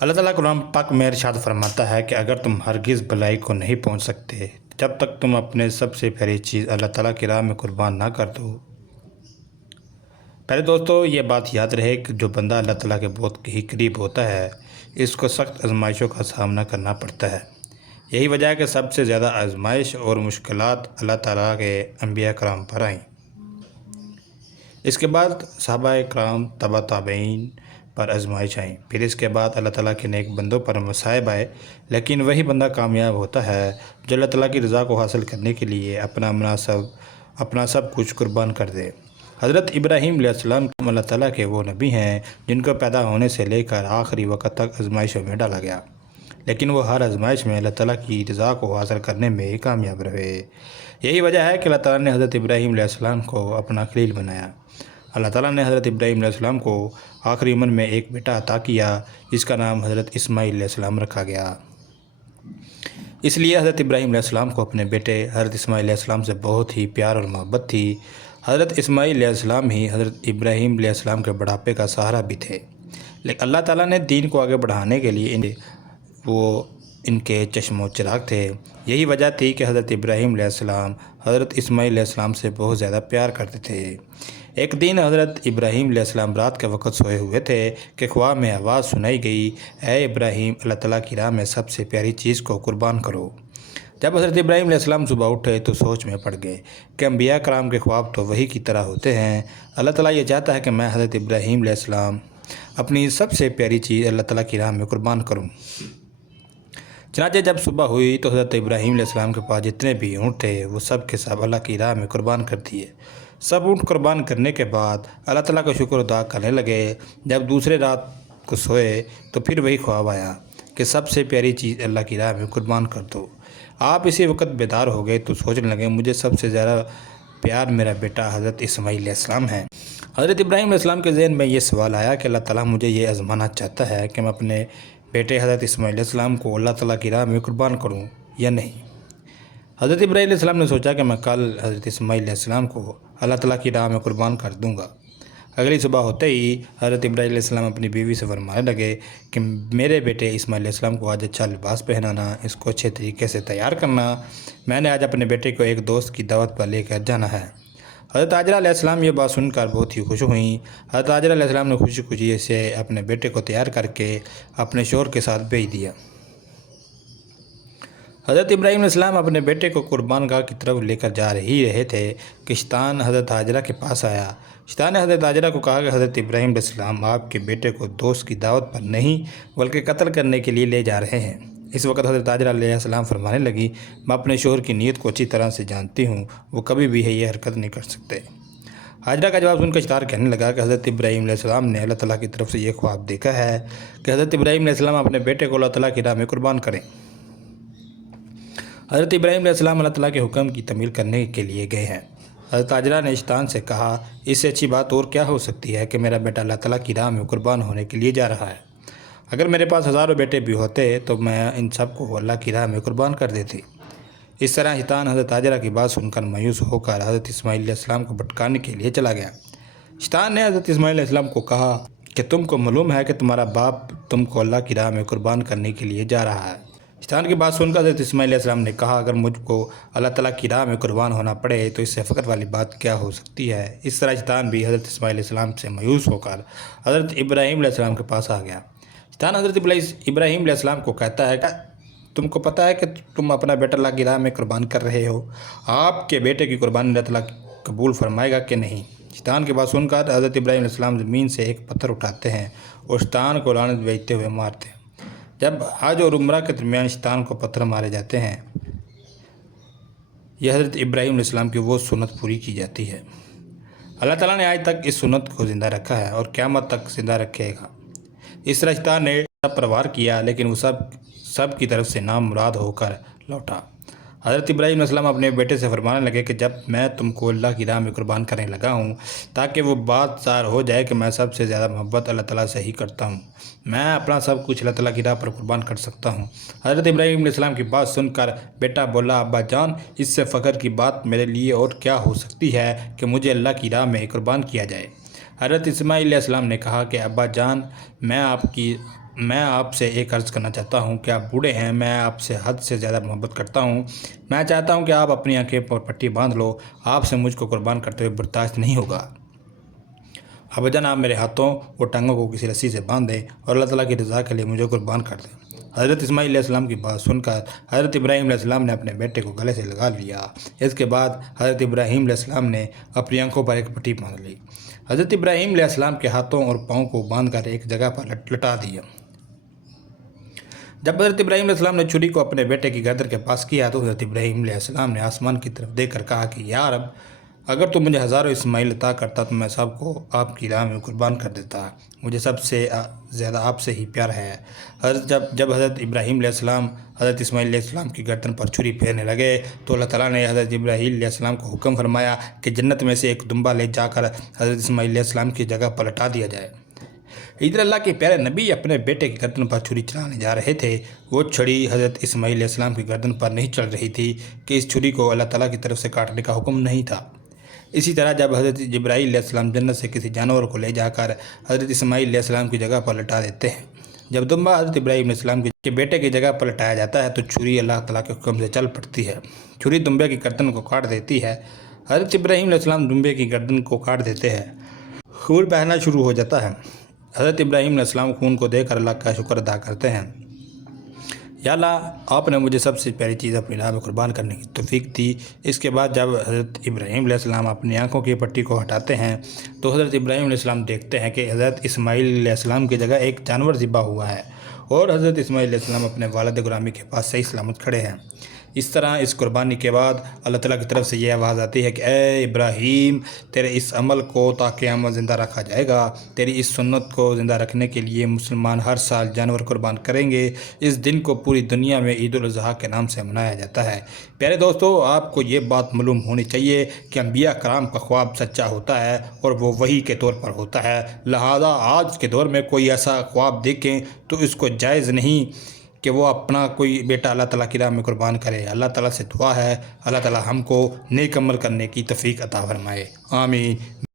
اللہ تعالیٰ قرآن پاک میں ارشاد فرماتا ہے کہ اگر تم ہرگز بھلائی کو نہیں پہنچ سکتے جب تک تم اپنے سب سے پیاری چیز اللہ تعالیٰ کی راہ میں قربان نہ کر دو۔ پہلے دوستو یہ بات یاد رہے کہ جو بندہ اللہ تعالیٰ کے بہت ہی قریب ہوتا ہے اس کو سخت آزمائشوں کا سامنا کرنا پڑتا ہے۔ یہی وجہ ہے کہ سب سے زیادہ آزمائش اور مشکلات اللہ تعالیٰ کے انبیاء کرام پر آئیں۔ اس کے بعد صحابہ کرام تبع تابعین پر آزمائش آئیں، پھر اس کے بعد اللہ تعالیٰ کے نیک بندوں پر مصائب آئے، لیکن وہی بندہ کامیاب ہوتا ہے جو اللہ تعالیٰ کی رضا کو حاصل کرنے کے لیے اپنا سب کچھ قربان کر دے۔ حضرت ابراہیم علیہ السلام اللہ تعالیٰ کے وہ نبی ہیں جن کو پیدا ہونے سے لے کر آخری وقت تک آزمائشوں میں ڈالا گیا، لیکن وہ ہر آزمائش میں اللہ تعالیٰ کی رضا کو حاصل کرنے میں ہی کامیاب رہے۔ یہی وجہ ہے کہ اللہ تعالیٰ نے حضرت ابراہیم علیہ السلام کو اپنا خلیل بنایا۔ اللہ تعالیٰ نے حضرت ابراہیم علیہ السلام کو آخری عمر میں ایک بیٹا عطا کیا جس کا نام حضرت اسماعیل علیہ السلام رکھا گیا۔ اس لیے حضرت ابراہیم علیہ السلام کو اپنے بیٹے حضرت اسماعیل علیہ السلام سے بہت ہی پیار اور محبت تھی۔ حضرت اسماعیل علیہ السلام ہی حضرت ابراہیم علیہ السلام کے بڑھاپے کا سہارا بھی تھے، لیکن اللہ تعالیٰ نے دین کو آگے بڑھانے کے لیے ان کے چشم و چراغ تھے۔ یہی وجہ تھی کہ حضرت ابراہیم علیہ السلام حضرت اسماعیل علیہ السلام سے بہت زیادہ پیار کرتے تھے۔ ایک دن حضرت ابراہیم علیہ السلام رات کے وقت سوئے ہوئے تھے کہ خواب میں آواز سنائی گئی، اے ابراہیم، اللہ تعالیٰ کی راہ میں سب سے پیاری چیز کو قربان کرو۔ جب حضرت ابراہیم علیہ السلام صبح اٹھے تو سوچ میں پڑ گئے کہ انبیاء کرام کے خواب تو وہی کی طرح ہوتے ہیں، اللہ تعالیٰ یہ چاہتا ہے کہ میں حضرت ابراہیم علیہ السلام اپنی سب سے پیاری چیز اللہ تعالیٰ کی راہ میں قربان کروں۔ چنانچہ جب صبح ہوئی تو حضرت ابراہیم علیہ السلام کے پاس جتنے بھی اونٹ تھے وہ سب کے سب اللہ کی راہ میں قربان کر دیے۔ سب اونٹ قربان کرنے کے بعد اللہ تعالیٰ کا شکر ادا کرنے لگے۔ جب دوسرے رات کو سوئے تو پھر وہی خواب آیا کہ سب سے پیاری چیز اللہ کی راہ میں قربان کر دو۔ آپ اسی وقت بیدار ہو گئے تو سوچنے لگے، مجھے سب سے زیادہ پیار میرا بیٹا حضرت اسماعیل علیہ السلام ہے۔ حضرت ابراہیم علیہ السلام کے ذہن میں یہ سوال آیا کہ اللہ تعالیٰ مجھے یہ آزمانا چاہتا ہے کہ میں اپنے بیٹے حضرت اسماعیل علیہ السلام کو اللہ تعالیٰ کی راہ میں قربان کروں یا نہیں۔ حضرت ابراہیم علیہ السلام نے سوچا کہ میں کل حضرت اسماعیل علیہ السلام کو اللہ تعالیٰ کی راہ میں قربان کر دوں گا۔ اگلی صبح ہوتے ہی حضرت ابراہیم علیہ السلام اپنی بیوی سے فرمانے لگے کہ میرے بیٹے اسماعیل علیہ السلام کو آج اچھا لباس پہنانا، اس کو اچھے طریقے سے تیار کرنا، میں نے آج اپنے بیٹے کو ایک دوست کی دعوت پر لے کر جانا ہے۔ حضرت ہاجرہ علیہ السلام یہ بات سن کر بہت ہی خوش ہوئیں۔ حضرت ہاجرہ علیہ السلام نے خوشی خوشی سے اپنے بیٹے کو تیار کر کے اپنے شوہر کے ساتھ بھیج دیا۔ حضرت ابراہیم علیہ السلام اپنے بیٹے کو قربان گاہ کی طرف لے کر جا رہے تھے کہ شیطان حضرت ہاجرہ کے پاس آیا۔ شیطان نے حضرت ہاجرہ کو کہا کہ حضرت ابراہیم علیہ السلام آپ کے بیٹے کو دوست کی دعوت پر نہیں بلکہ قتل کرنے کے لیے لے جا رہے ہیں۔ اس وقت حضرت ہاجرہ علیہ السلام فرمانے لگی، میں اپنے شوہر کی نیت کو اچھی طرح سے جانتی ہوں، وہ کبھی بھی یہ حرکت نہیں کر سکتے۔ ہاجرہ کا جواب سن کر شیطان کہنے لگا کہ حضرت ابراہیم علیہ السلام نے اللہ تعالیٰ کی طرف سے یہ خواب دیکھا ہے کہ حضرت ابراہیم علیہ السلام اپنے بیٹے کو اللہ تعالیٰ کی راہ میں قربان کریں۔ حضرت ابراہیم علیہ السلام اللہ تعالیٰ کے حکم کی تعمیل کرنے کے لیے گئے ہیں۔ حضرت ہاجرہ نے شیطان سے کہا، اس سے اچھی بات اور کیا ہو سکتی ہے کہ میرا بیٹا اللہ تعالیٰ کی راہ میں قربان ہونے کے لیے جا رہا ہے۔ اگر میرے پاس ہزاروں بیٹے بھی ہوتے تو میں ان سب کو اللہ کی راہ میں قربان کر دیتی۔ اس طرح شیطان حضرت ہاجرہ کی بات سن کر مایوس ہو کر حضرت اسماعیل علیہ السلام کو بھٹکانے کے لیے چلا گیا۔ شیطان نے حضرت اسماعیل علیہ السلام کو کہا کہ تم کو معلوم ہے کہ تمہارا باپ تم کو اللہ کی راہ میں قربان کرنے کے لیے جا رہا ہے۔ شیطان کی بات سن کر حضرت اسماعیل علیہ السلام نے کہا، اگر مجھ کو اللہ تعالیٰ کی راہ میں قربان ہونا پڑے تو اس سے فخر والی بات کیا ہو سکتی ہے۔ اس طرح شیطان بھی حضرت اسماعیل علیہ السلام سے مایوس ہو کر حضرت ابراہیم علیہ السلام کے پاس آ گیا۔ شیطان حضرت ابراہیم علیہ السلام کو کہتا ہے کہ تم کو پتہ ہے کہ تم اپنا بیٹا اللہ کی راہ میں قربان کر رہے ہو، آپ کے بیٹے کی قربانی اللہ تعالیٰ قبول فرمائے گا کہ نہیں۔ شیطان کی بات سن کر حضرت ابراہیم علیہ السلام زمین سے ایک پتھر اٹھاتے ہیں اور شیطان کو لعنت بھیجتے ہوئے مارتے ہیں۔ جب حج اور عمرہ کے درمیان شیطان کو پتھر مارے جاتے ہیں، یہ حضرت ابراہیم علیہ السلام کی وہ سنت پوری کی جاتی ہے۔ اللہ تعالیٰ نے آج تک اس سنت کو زندہ رکھا ہے اور قیامت تک زندہ رکھے گا۔ اس طرح شیطان نے سب پر وار کیا لیکن وہ سب کی طرف سے نامراد ہو کر لوٹا۔ حضرت ابراہیم علیہ السلام اپنے بیٹے سے فرمانے لگے کہ جب میں تم کو اللہ کی راہ میں قربان کرنے لگا ہوں تاکہ وہ بات ظاہر ہو جائے کہ میں سب سے زیادہ محبت اللہ تعالیٰ سے ہی کرتا ہوں، میں اپنا سب کچھ اللہ تعالیٰ کی راہ پر قربان کر سکتا ہوں۔ حضرت ابراہیم علیہ السلام کی بات سن کر بیٹا بولا، ابا جان، اس سے فخر کی بات میرے لیے اور کیا ہو سکتی ہے کہ مجھے اللہ کی راہ میں قربان کیا جائے۔ حضرت اسماعیل علیہ السلام نے کہا کہ ابا جان، میں آپ کی میں آپ سے ایک عرض کرنا چاہتا ہوں کہ آپ بوڑھے ہیں، میں آپ سے حد سے زیادہ محبت کرتا ہوں۔ میں چاہتا ہوں کہ آپ اپنی آنکھیں پر پٹی باندھ لو، آپ سے مجھ کو قربان کرتے ہوئے برداشت نہیں ہوگا۔ اباجان آپ میرے ہاتھوں اور ٹانگوں کو کسی رسی سے باندھ دیں اور اللہ تعالیٰ کی رضا کے لیے مجھے قربان کر دیں۔ حضرت اسماعیل علیہ السلام کی بات سن کر حضرت ابراہیم علیہ السلام نے اپنے بیٹے کو گلے سے لگا لیا۔ اس کے بعد حضرت ابراہیم علیہ السلام نے اپنی آنکھوں پر ایک پٹی باندھ لی۔ حضرت ابراہیم علیہ السلام کے ہاتھوں اور پاؤں کو باندھ کر ایک جگہ پر لٹا دیا۔ جب حضرت ابراہیم علیہ السلام نے چھری کو اپنے بیٹے کی گردن کے پاس کیا تو حضرت ابراہیم علیہ السلام نے آسمان کی طرف دیکھ کر کہا کہ یا رب، اگر تو مجھے ہزاروں اسماعیل عطا کرتا تو میں سب کو آپ کی راہ میں قربان کر دیتا۔ مجھے سب سے زیادہ آپ سے ہی پیار ہے۔ جب حضرت ابراہیم علیہ السلام حضرت اسماعیل علیہ السلام کی گردن پر چھری پھیرنے لگے تو اللہ تعالیٰ نے حضرت ابراہیم علیہ السلام کو حکم فرمایا کہ جنت میں سے ایک دمبا لے جا کر حضرت اسماعیل علیہ السلام کی جگہ پر لٹا دیا جائے۔ ادھر اللہ کے پیارے نبی اپنے بیٹے کی گردن پر چھری چلانے جا رہے تھے۔ وہ چھری حضرت اسماعیل علیہ السلام کی گردن پر نہیں چل رہی تھی کہ اس چھری کو اللہ تعالیٰ کی طرف سے کاٹنے کا حکم نہیں تھا۔ اسی طرح جب حضرت جبرائیل علیہ السلام جنت سے کسی جانور کو لے جا کر حضرت اسماعیل علیہ السلام کی جگہ پر لٹا دیتے ہیں، جب دمبا حضرت ابراہیم علیہ السلام کے بیٹے کی جگہ پر لٹایا جاتا ہے تو چھری اللہ تعالیٰ کے حکم سے چل پڑتی ہے۔ چھری دمبے کی گردن کو کاٹ دیتی ہے۔ حضرت ابراہیم علیہ السلام دمبے کی گردن کو کاٹ دیتے ہیں، خون بہنا شروع ہو جاتا ہے۔ حضرت ابراہیم علیہ السلام خون کو دیکھ کر اللہ کا شکر ادا کرتے ہیں۔ یا اللہ، آپ نے مجھے سب سے پیاری چیز اپنی راہ میں قربان کرنے کی توفیق دی۔ اس کے بعد جب حضرت ابراہیم علیہ السلام اپنی آنکھوں کی پٹی کو ہٹاتے ہیں تو حضرت ابراہیم علیہ السلام دیکھتے ہیں کہ حضرت اسماعیل علیہ السلام کی جگہ ایک جانور ذبح ہوا ہے اور حضرت اسماعیل علیہ السلام اپنے والد گرامی کے پاس صحیح سلامت کھڑے ہیں۔ اس طرح اس قربانی کے بعد اللہ تعالیٰ کی طرف سے یہ آواز آتی ہے کہ اے ابراہیم، تیرے اس عمل کو تا قیامت زندہ رکھا جائے گا۔ تیری اس سنت کو زندہ رکھنے کے لیے مسلمان ہر سال جانور قربان کریں گے۔ اس دن کو پوری دنیا میں عید الاضحیٰ کے نام سے منایا جاتا ہے۔ پیارے دوستو، آپ کو یہ بات معلوم ہونی چاہیے کہ انبیاء کرام کا خواب سچا ہوتا ہے اور وہ وحی کے طور پر ہوتا ہے۔ لہذا آج کے دور میں کوئی ایسا خواب دیکھیں تو اس کو جائز نہیں کہ وہ اپنا کوئی بیٹا اللہ تعالیٰ کی راہ میں قربان کرے۔ اللہ تعالیٰ سے دعا ہے اللہ تعالیٰ ہم کو نیک عمل کرنے کی توفیق عطا فرمائے، آمین۔